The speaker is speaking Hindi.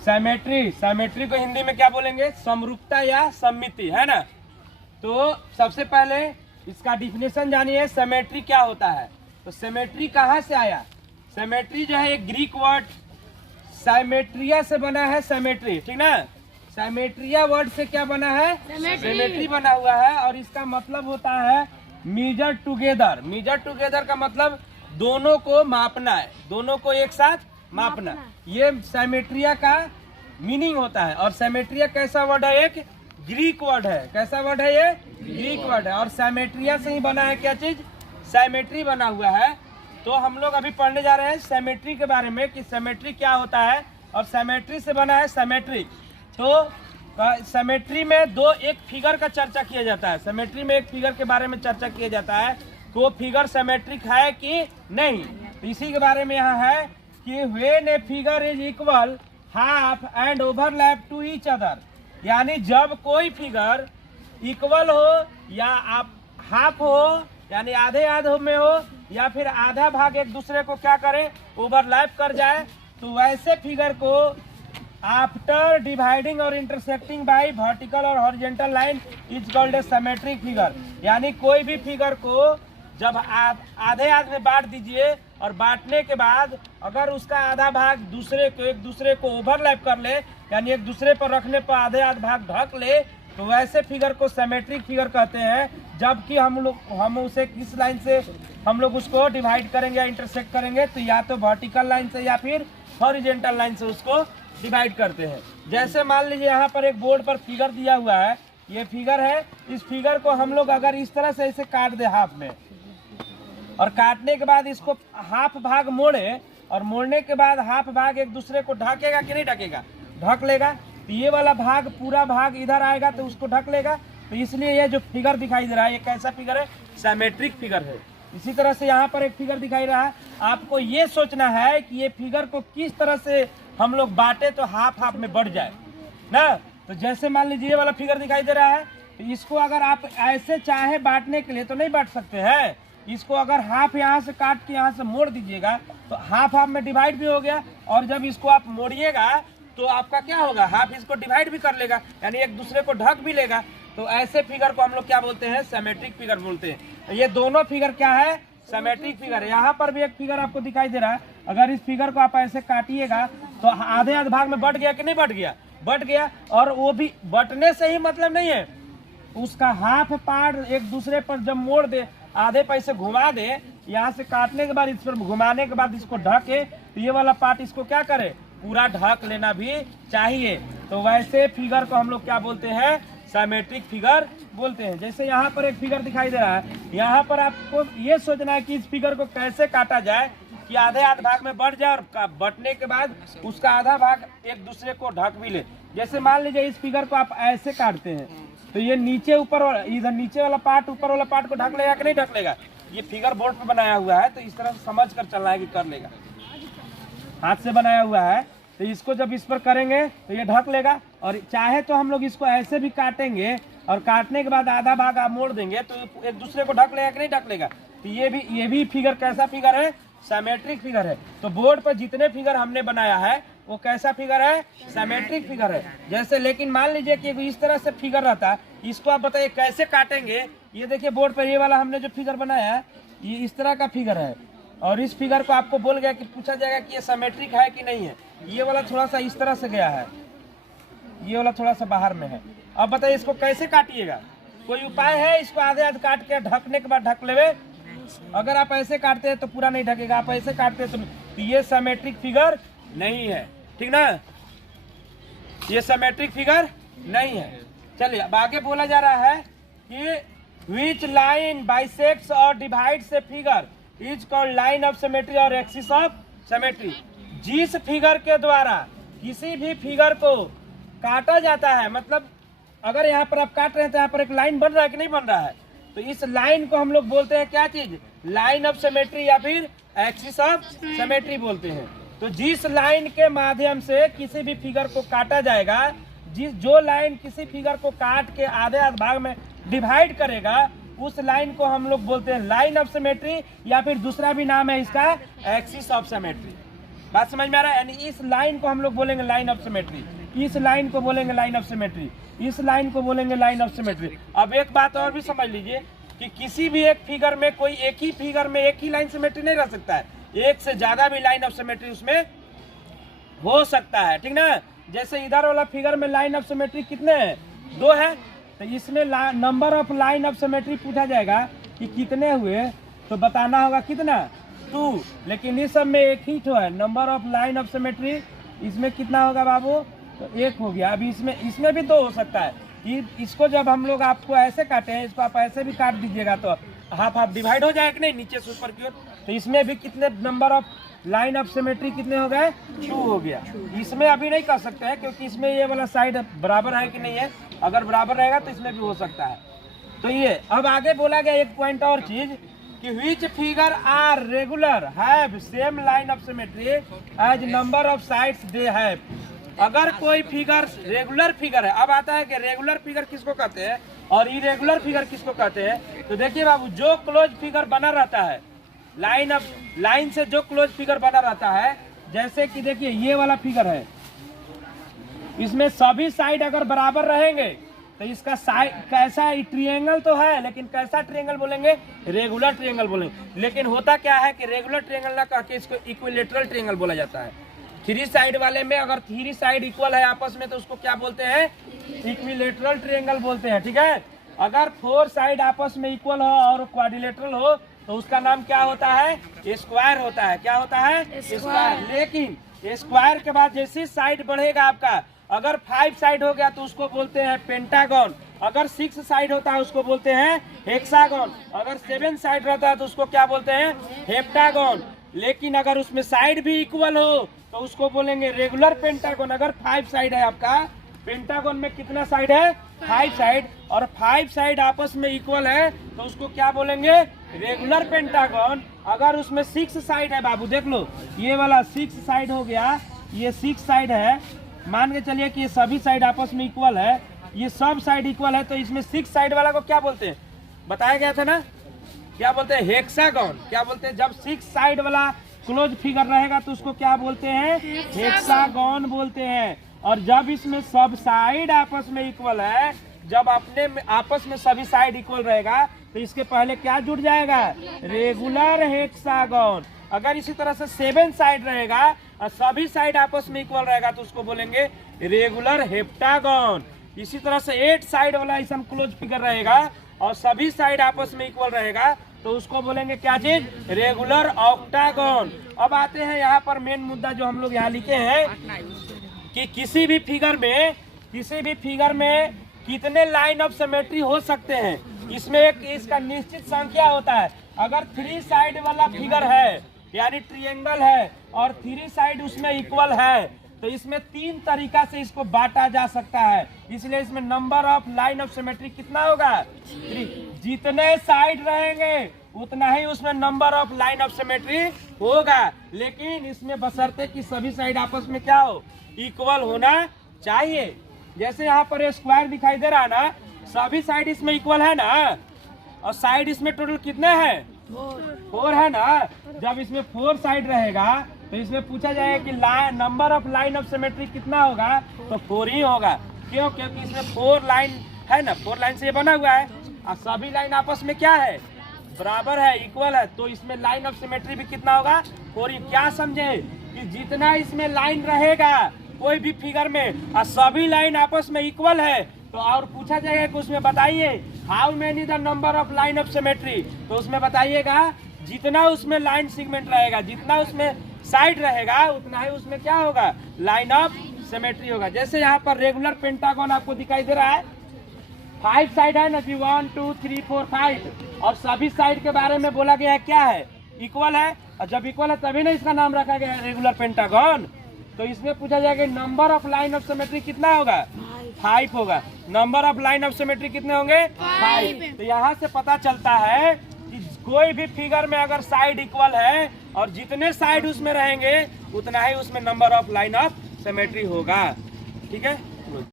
सिमेट्री, सिमेट्री को हिंदी में क्या बोलेंगे? समरूपता या सममिति, है ना। तो सबसे पहले इसका डिफिनेशन जानिए, सिमेट्री क्या होता है। तो सिमेट्री कहाँ से आया? सिमेट्री जो है एक ग्रीक वर्ड साइमेट्रिया से बना है। सिमेट्री, ठीक ना। साइमेट्रिया वर्ड से क्या बना है? सिमेट्री बना हुआ है। और इसका मतलब होता है मीजर टुगेदर। मीजर टुगेदर का मतलब दोनों को मापना है, दोनों को एक साथ मापना। ये सिमेट्रिया का मीनिंग होता है। और सिमेट्रिया कैसा वर्ड है? एक ग्रीक वर्ड है। कैसा वर्ड है ये? ग्रीक वर्ड है। और सिमेट्रिया से ही बना है क्या चीज? सिमेट्री बना हुआ है। तो हम लोग अभी पढ़ने जा रहे हैं सिमेट्री के बारे में कि सिमेट्री क्या होता है। और सिमेट्री से बना है सिमेट्रिक। तो सिमेट्री में एक फिगर का चर्चा किया जाता है। सिमेट्री में एक फिगर के बारे में चर्चा किया जाता है तो फिगर सिमेट्रिक है कि नहीं। तो इसी के बारे में यहाँ है कि when a figure is equal half and overlap to each other, यानी जब कोई फिगर इक्वल हो या आप हाफ हो यानी आधे आधे में हो या फिर आधा भाग एक दूसरे को क्या करे? ओवरलैप कर जाए, तो वैसे फिगर को आफ्टर डिवाइडिंग और इंटरसेक्टिंग बाय वर्टिकल और horizontal line is called a symmetric figure. यानी कोई भी फिगर को जब आप आधे आधे में बांट दीजिए और बांटने के बाद अगर उसका आधा भाग एक दूसरे को ओवरलैप कर ले, यानी एक दूसरे पर रखने पर आधे आध भाग ढक ले, तो वैसे फिगर को सिमेट्रिक फिगर कहते हैं। जबकि हम उसे किस लाइन से हम लोग उसको डिवाइड करेंगे या इंटरसेक्ट करेंगे? तो या तो वर्टिकल लाइन से या फिर हॉरिजॉन्टल लाइन से उसको डिवाइड करते हैं। जैसे मान लीजिए यहाँ पर एक बोर्ड पर फिगर दिया हुआ है, ये फिगर है। इस फिगर को हम लोग अगर इस तरह से इसे काट दे हाफ में, और काटने के बाद इसको हाफ भाग मोड़े, और मोड़ने के बाद हाफ भाग एक दूसरे को ढकेगा कि नहीं ढकेगा? ढक लेगा। तो ये वाला भाग पूरा भाग इधर आएगा तो उसको ढक लेगा। तो इसलिए ये जो फिगर दिखाई दे रहा है ये कैसा फिगर है? सिमेट्रिक फिगर है। इसी तरह से यहाँ पर एक फिगर दिखाई रहा है। आपको ये सोचना है कि ये फिगर को किस तरह से हम लोग बांटे तो हाफ हाफ में बढ़ जाए ना। तो जैसे मान लीजिए ये वाला फिगर दिखाई दे रहा है, तो इसको अगर आप ऐसे चाहे बांटने के लिए तो नहीं बांट सकते हैं। इसको अगर हाफ यहाँ से काट के यहाँ से मोड़ दीजिएगा तो हाफ हाफ में डिवाइड भी हो गया। और जब इसको आप मोड़िएगा तो आपका क्या होगा? हाफ इसको डिवाइड भी कर लेगा, यानी एक दूसरे को ढक भी लेगा। तो ऐसे फिगर को हम लोग क्या बोलते हैं? सिमेट्रिक फिगर बोलते हैं। ये दोनों फिगर क्या है? सिमेट्रिक फिगर है। यहाँ पर भी एक फिगर आपको दिखाई दे रहा है। अगर इस फिगर को आप ऐसे काटिएगा तो आधे आधे भाग में बढ़ गया कि नहीं बढ़ गया? बढ़ गया। और वो भी बटने से ही मतलब नहीं है, उसका हाफ पार्ट एक दूसरे पर जब मोड़ दे, आधे पैसे घुमा दे, यहाँ से काटने के बाद इस पर घुमाने के बाद इसको ढके, तो ये वाला पार्ट इसको क्या करे? पूरा ढक लेना भी चाहिए। तो वैसे फिगर को हम लोग क्या बोलते हैं? सिमेट्रिक फिगर बोलते हैं। जैसे यहाँ पर एक फिगर दिखाई दे रहा है, यहाँ पर आपको ये सोचना है कि इस फिगर को कैसे काटा जाए कि आधे आध भाग में बढ़ जाए और बटने के बाद उसका आधा भाग एक दूसरे को ढक भी ले। जैसे मान लीजिए इस फिगर को आप ऐसे काटते हैं तो ये नीचे ऊपर इधर नीचे वाला पार्ट ऊपर वाला पार्ट को ढक लेगा कि नहीं ढक लेगा? ये फिगर बोर्ड पे बनाया हुआ है तो इस तरह से समझ कर चलना है कि कर लेगा। हाथ से बनाया हुआ है तो इसको जब इस पर करेंगे तो ये ढक लेगा। और चाहे तो हम लोग इसको ऐसे भी काटेंगे और काटने के बाद आधा भाग आप मोड़ देंगे तो एक दूसरे को ढक लेगा कि नहीं ढक लेगा? तो ये भी फिगर कैसा फिगर है? सिमेट्रिक फिगर है। तो बोर्ड पर जितने फिगर हमने बनाया है वो कैसा फिगर है? सिमेट्रिक फिगर है। जैसे लेकिन मान लीजिए कि इस तरह से फिगर रहता, इसको आप बताइए कैसे काटेंगे? ये देखिए बोर्ड पर ये वाला हमने जो फिगर बनाया है ये इस तरह का फिगर है। और इस फिगर को आपको बोल गया कि पूछा जाएगा कि ये सिमेट्रिक है कि नहीं है। ये वाला थोड़ा सा इस तरह से गया है, ये वाला थोड़ा सा बाहर में है। अब बताइए इसको कैसे काटिएगा? कोई उपाय है? इसको आधे आधे काट के ढकने के बाद ढक लेवे। अगर आप ऐसे काटते हैं तो पूरा नहीं ढकेगा, आप ऐसे काटते हैं तो ये सिमेट्रिक फिगर नहीं है, ठीक ना। ये सिमेट्रिक फिगर नहीं है। चलिए अब आगे बोला जा रहा है कि विच लाइन बाइसेक्ट्स और divides A figure is called line of symmetry और एक्सिस ऑफ सिमेट्री। जिस फिगर के द्वारा किसी भी फिगर को काटा जाता है, मतलब अगर यहाँ पर आप काट रहे हैं तो यहाँ पर एक लाइन बन रहा है कि नहीं बन रहा है? तो इस लाइन को हम लोग बोलते हैं क्या चीज? लाइन ऑफ सिमेट्री या फिर एक्सिस ऑफ सिमेट्री बोलते हैं। तो जिस लाइन के माध्यम से किसी भी फिगर को काटा जाएगा, जो लाइन किसी फिगर को काट के आधे आध भाग में डिवाइड करेगा, उस लाइन को हम लोग बोलते हैं लाइन ऑफ सिमेट्री, या फिर दूसरा भी नाम है इसका एक्सिस ऑफ सिमेट्री। बात समझ में आ रहा है? यानी इस लाइन को हम लोग बोलेंगे लाइन ऑफ सिमेट्री, इस लाइन को बोलेंगे लाइन ऑफ सिमेट्री, इस लाइन को बोलेंगे लाइन ऑफ सिमेट्री। अब एक बात और भी समझ लीजिए कि किसी भी एक फिगर में कोई एक ही फिगर में एक ही लाइन सिमेट्री नहीं रह सकता है, एक से ज्यादा भी लाइन ऑफ सिमेट्री उसमें हो सकता है, ठीक ना। जैसे इधर वाला फिगर में लाइन ऑफ सिमेट्री कितने हैं? 2 है, तो इसमें number of line of symmetry पूछा जाएगा कि कितने हुए, तो बताना होगा कितना 2, लेकिन इस सब में एक ही तो है number of line of symmetry, इसमें कितना होगा बाबू? तो 1 हो गया। अभी इसमें भी 2 हो सकता है कि इसको जब हम लोग आपको ऐसे काटे हैं, इसको आप ऐसे भी काट दीजिएगा तो हाफ हाफ डिवाइड हो जाएगा कि नहीं, नीचे से ऊपर की ओर। तो इसमें भी कितने number of line of symmetry कितने हो गए? 2 हो गया। इसमें अभी नहीं कर सकते हैं क्योंकि इसमें ये वाला साइड बराबर है कि नहीं है, अगर बराबर रहेगा तो इसमें भी हो सकता है। तो ये अब आगे बोला गया एक पॉइंट और चीज कि which figure are regular have same line of symmetry as number of sides they have। अगर कोई फिगर रेगुलर फिगर है, अब आता है कि रेगुलर फिगर किसको कहते हैं और इरेगुलर फिगर किसको कहते हैं। तो देखिए बाबू, जो क्लोज फिगर बना रहता है लाइन से जो क्लोज फिगर बना रहता है, जैसे कि देखिए ये वाला फिगर है, इसमें सभी साइड अगर बराबर रहेंगे तो इसका साइड कैसा ट्रायंगल तो है, लेकिन कैसा ट्रायंगल बोलेंगे? रेगुलर ट्रायंगल बोलेंगे। लेकिन होता क्या है कि रेगुलर ट्रायंगल ना कह के इसको इक्विलेटरल ट्रायंगल बोला जाता है। 3 साइड वाले में अगर 3 साइड इक्वल है आपस में तो उसको क्या बोलते हैं? इक्विलेटरल ट्रायंगल बोलते हैं, ठीक है। अगर 4 साइड आपस में इक्वल हो और क्वाड्रिलेटरल हो तो उसका नाम क्या होता है? स्क्वायर होता है। क्या होता है? स्क्वायर। लेकिन स्क्वायर के बाद जैसे साइड बढ़ेगा आपका, अगर 5 साइड हो गया तो उसको बोलते हैं पेंटागन, अगर 6 साइड होता है उसको बोलते हैं हेक्सागन, अगर 7 साइड रहता है तो उसको क्या बोलते हैं? हेप्टागन। लेकिन अगर उसमें साइड भी इक्वल हो तो उसको बोलेंगे रेगुलर पेंटागन। अगर 5 साइड है आपका, पेंटागन में कितना साइड है? 5 साइड, और 5 साइड आपस में इक्वल है तो उसको क्या बोलेंगे? Regular pentagon. अगर उसमें 6 साइड है बाबू, देख लो ये वाला 6 साइड हो गया, ये 6 साइड है, मान के चलिए कि ये सभी साइड आपस में इक्वल है, ये सब साइड इक्वल है, तो इसमें 6 साइड वाला को क्या बोलते हैं? बताया गया था ना, क्या बोलते हैं? हेक्सागन। क्या बोलते हैं? जब 6 साइड वाला क्लोज फिगर रहेगा तो उसको क्या बोलते हैं? हेक्सागन बोलते हैं। और जब इसमें सब साइड आपस में इक्वल है, जब अपने आपस में सभी साइड इक्वल रहेगा तो इसके पहले क्या जुड़ जाएगा? Regular hexagon. अगर इसी तरह से 7 साइड रहेगा और सभी साइड आपस में इक्वल रहेगा तो उसको बोलेंगे रेगुलर हेप्टागन। इसी तरह से 8 साइड वाला ऐसा क्लोज फिगर रहेगा और सभी साइड आपस में इक्वल रहेगा तो उसको बोलेंगे क्या चीज? Regular octagon. अब आते हैं यहाँ पर मेन मुद्दा जो हम लोग यहाँ लिखे हैं कि किसी भी फिगर में कितने लाइन ऑफ सिमेट्री हो सकते हैं। इसमें एक इसका निश्चित संख्या होता है। अगर 3 साइड वाला फिगर है यानी ट्रायंगल है और 3 साइड उसमें इक्वल है तो इसमें 3 तरीका से इसको बांटा जा सकता है। इसलिए इसमें number of line of symmetry कितना होगा? 3। जितने साइड रहेंगे उतना ही उसमें number of line of symmetry होगा, लेकिन इसमें बशर्ते कि सभी साइड आपस में क्या हो? इक्वल होना चाहिए। जैसे यहाँ पर स्क्वायर दिखाई दे रहा है ना, सभी साइड इसमें इक्वल है ना, और साइड इसमें टोटल कितने हैं? 4 है ना। जब इसमें 4 साइड रहेगा तो इसमें पूछा जाएगा कि number of line of symmetry कितना होगा? तो 4 ही होगा। क्यों? क्योंकि इसमें 4 लाइन है ना, 4 लाइन से ये बना हुआ है और सभी लाइन आपस में क्या है? बराबर है, इक्वल है, तो इसमें लाइन ऑफ सिमेट्री भी कितना होगा? 4 ही। क्या समझे कि जितना इसमें लाइन रहेगा कोई भी फिगर में और सभी लाइन आपस में इक्वल है तो और पूछा जाएगा कि उसमें बताइए how many the number of line of symmetry, तो उसमें बताइएगा जितना उसमें लाइन सेगमेंट रहेगा, जितना उसमें साइड रहेगा उतना ही उसमें क्या होगा? लाइन ऑफ सिमेट्री होगा। जैसे यहाँ पर रेगुलर पेंटागन आपको दिखाई दे रहा है, 5 साइड है ना जी, 1 2 3 4 5, और सभी साइड के बारे में बोला गया है क्या है? इक्वल है। और जब इक्वल है तभी ना इसका नाम रखा गया है रेगुलर पेंटागन। तो इसमें पूछा जाएगा number of line of symmetry कितना होगा? 5 होगा। Number of line of symmetry कितने होंगे? 5। तो यहाँ से पता चलता है कि कोई भी फिगर में अगर साइड इक्वल है और जितने साइड उसमें रहेंगे उतना ही उसमें number of line of symmetry होगा। ठीक है।